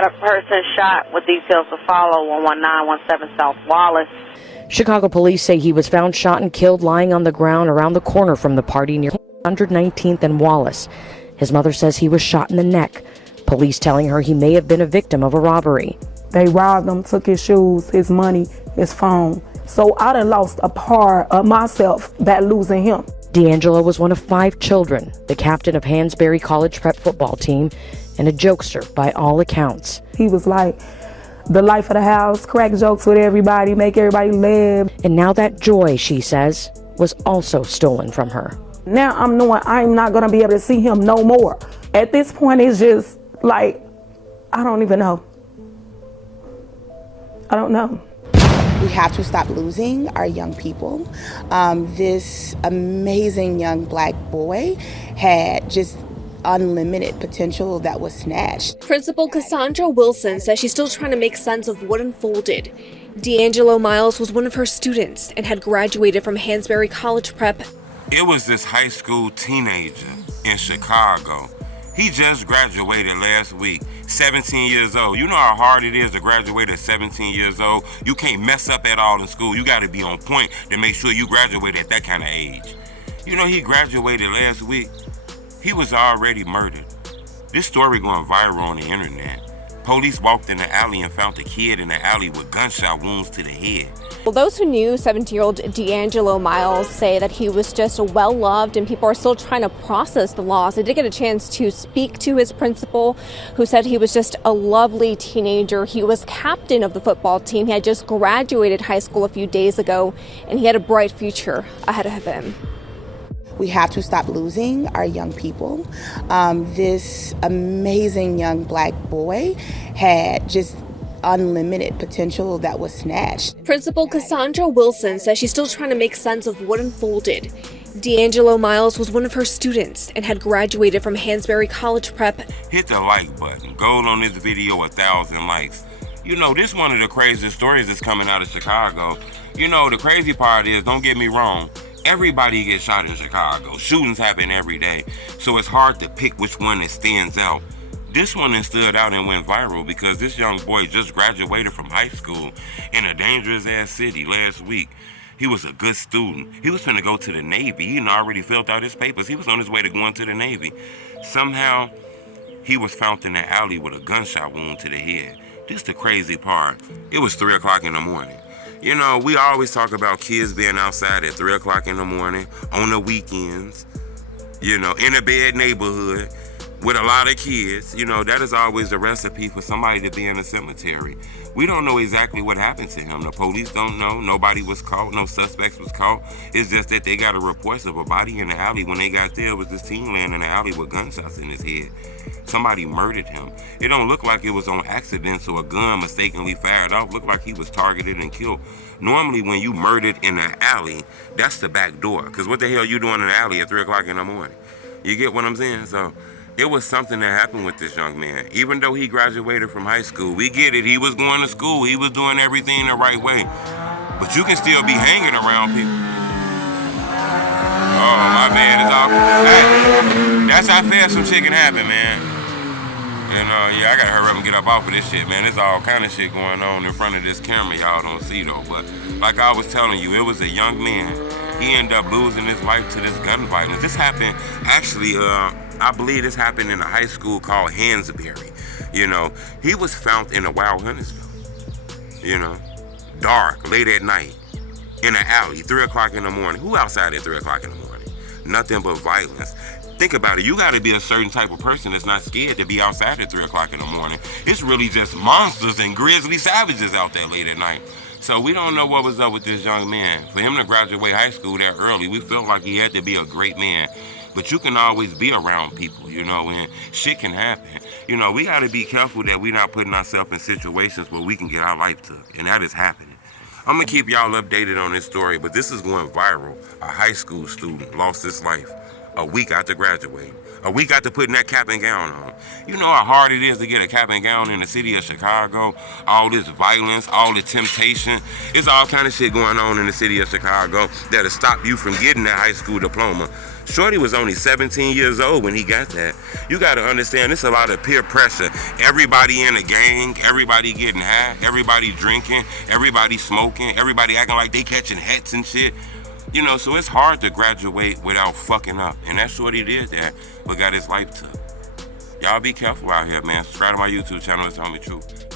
got a person shot with details to follow, 11917 South Wallace. Chicago police say he was found shot and killed lying on the ground around the corner from the party near 119th and Wallace. His mother says he was shot in the neck. Police telling her he may have been a victim of a robbery. They robbed him, took his shoes, his money, his phone. So I done lost a part of myself by losing him. D'Angelo was one of 5 children, the captain of Hansberry College prep football team, and a jokester by all accounts. He was like the life of the house, crack jokes with everybody, make everybody laugh. And now that joy, she says, was also stolen from her. Now I'm knowing I'm not gonna be able to see him no more. At this point, it's just like, I don't even know. I don't know. We have to stop losing our young people. This amazing young black boy had just unlimited potential that was snatched. Principal Cassandra Wilson says she's still trying to make sense of what unfolded. D'Angelo Miles was one of her students and had graduated from Hansberry College Prep. It was this high school teenager in Chicago. He just graduated last week, 17 years old. You know how hard it is to graduate at 17 years old? You can't mess up at all in school. You got to be on point to make sure you graduate at that kind of age. You know, he graduated last week. He was already murdered. This story going viral on the internet. Police walked in the alley and found the kid in the alley with gunshot wounds to the head. Well, those who knew 17-year-old D'Angelo Miles say that he was just well-loved, and people are still trying to process the loss. I did get a chance to speak to his principal, who said he was just a lovely teenager. He was captain of the football team. He had just graduated high school a few days ago, and he had a bright future ahead of him. We have to stop losing our young people. This amazing young black boy had just unlimited potential that was snatched. Principal Cassandra Wilson says she's still trying to make sense of what unfolded. D'Angelo Miles was one of her students and had graduated from Hansberry College Prep. Hit the like button. Goal on this video, 1,000 likes. You know, this one of the craziest stories that's coming out of Chicago. You know, the crazy part is, don't get me wrong, everybody gets shot in Chicago. Shootings happen every day. So it's hard to pick which one that stands out. This one that stood out and went viral because this young boy just graduated from high school in a dangerous ass city last week. He was a good student. He was finna go to the Navy. He had already filled out his papers. He was on his way to going to the Navy. Somehow, he was found in the alley with a gunshot wound to the head. This the crazy part. It was 3 o'clock in the morning. You know, we always talk about kids being outside at 3 o'clock in the morning, on the weekends, you know, in a bad neighborhood with a lot of kids. You know, that is always a recipe for somebody to be in a cemetery. We don't know exactly what happened to him. The police don't know. Nobody was caught. No suspects was caught. It's just that they got a report of a body in the alley. When they got there, it was this teen laying in the alley with gunshots in his head. Somebody murdered him. It don't look like it was on accident, so a gun mistakenly fired off. Looked like he was targeted and killed. Normally, when you murdered in an alley, that's the back door. Because what the hell you doing in the alley at 3 o'clock in the morning? You get what I'm saying? So it was something that happened with this young man. Even though he graduated from high school, we get it. He was going to school. He was doing everything the right way. But you can still be hanging around people. Oh, my bad. It's all... That's how fast some shit can happen, man. And, yeah, I gotta hurry up and get up off of this shit, man. There's all kind of shit going on in front of this camera y'all don't see, though. But like I was telling you, it was a young man. He ended up losing his life to this gun violence. This happened, actually, I believe this happened in a high school called Hansberry. You know, he was found in a wild Huntersville. You know, dark, late at night, in an alley, 3 o'clock in the morning. Who outside at 3 o'clock in the morning? Nothing but violence. Think about it. You got to be a certain type of person that's not scared to be outside at 3 o'clock in the morning. It's really just monsters and grizzly savages out there late at night. So we don't know what was up with this young man. For him to graduate high school that early, we felt like he had to be a great man. But you can always be around people, you know, and shit can happen. You know, we got to be careful that we're not putting ourselves in situations where we can get our life took. And that is happening. I'm going to keep y'all updated on this story, but this is going viral. A high school student lost his life a week after graduating. A week after putting that cap and gown on. You know how hard it is to get a cap and gown in the city of Chicago? All this violence, all the temptation. It's all kind of shit going on in the city of Chicago that'll stop you from getting that high school diploma. Shorty was only 17 years old when he got that. You got to understand, it's a lot of peer pressure. Everybody in a gang, everybody getting high, everybody drinking, everybody smoking, everybody acting like they catching hats and shit. You know, so it's hard to graduate without fucking up. And that Shorty did that, but got his life took. Y'all be careful out here, man. Subscribe to my YouTube channel. It's Homie Truth.